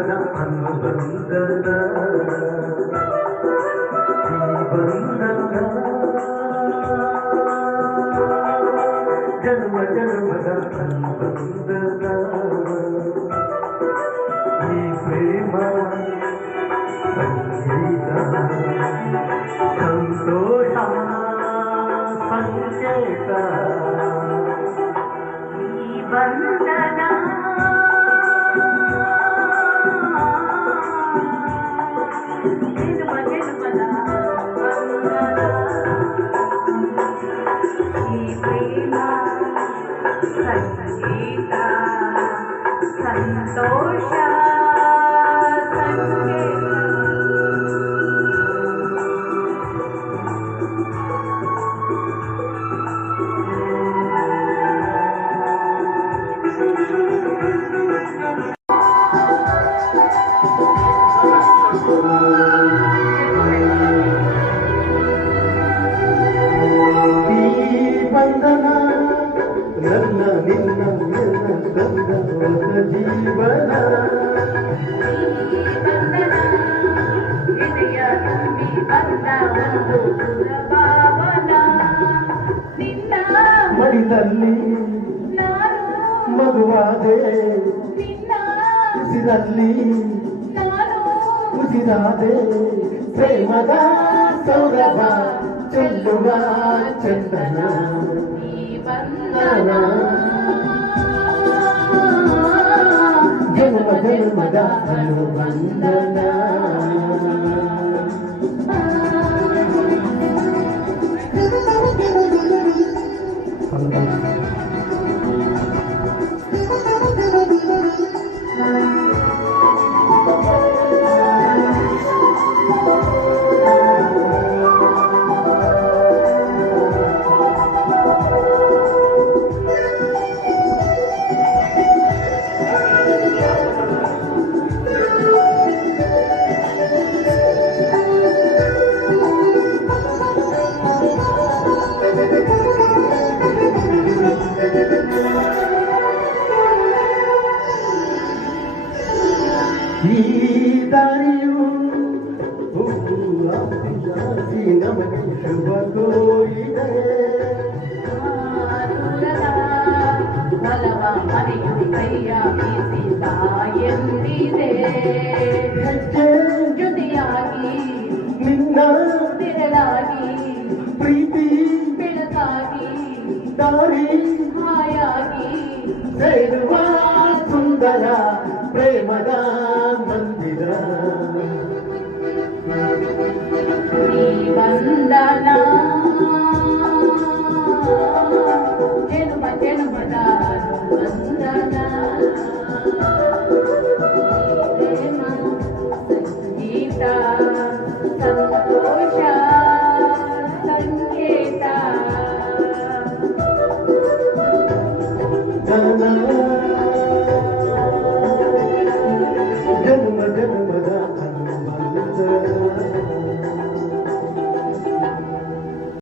ಜನ್ಮದ ಅನುಬಂಧನ ಈ ಬಂಧನ ಜನ್ಮ ಜನ್ಮದ ಅನುಬಂಧನ ಈ ಪ್ರೇಮ ಸಂಗೀತ ಸಂತೋಷ ಸಂಕೇತ ಈ ಬಂಧನ ಸಂಗೀತ ಸಂತೋಷ ನನ್ನ ನಿನ್ನ ಹೊಸ ಜೀವನ ಮಡಿದಲ್ಲಿ ಮಗುವಾದೆ ಉಸಿರಲ್ಲಿ ಉಸಿರಾದೆ ಪ್ರೇಮದ ಸೌರಭ ಚೆಲ್ಲುವ ಚಂದನ ಜನ್ಮ ಜನ್ಮದ ಅನುಬಂಧನ ಈ ದಾರಿಯು ನಮಗೆ ಶುಭ ಕೋರಿದೆ ಜೊತೆಯಾಗಿ ನಿನ್ನ ತಿರಲಾಗಿ ಪ್ರೀತಿ ಬೆಳಕಾಗಿ ದಾರಿ ಹಾಯಾಗಿ ಸೇರುವ ಸುಂದರ ಪ್ರೇಮದ ಮಂದಿರ ಈ ಬಂಧನ ಜನ್ಮ ಜನ್ಮ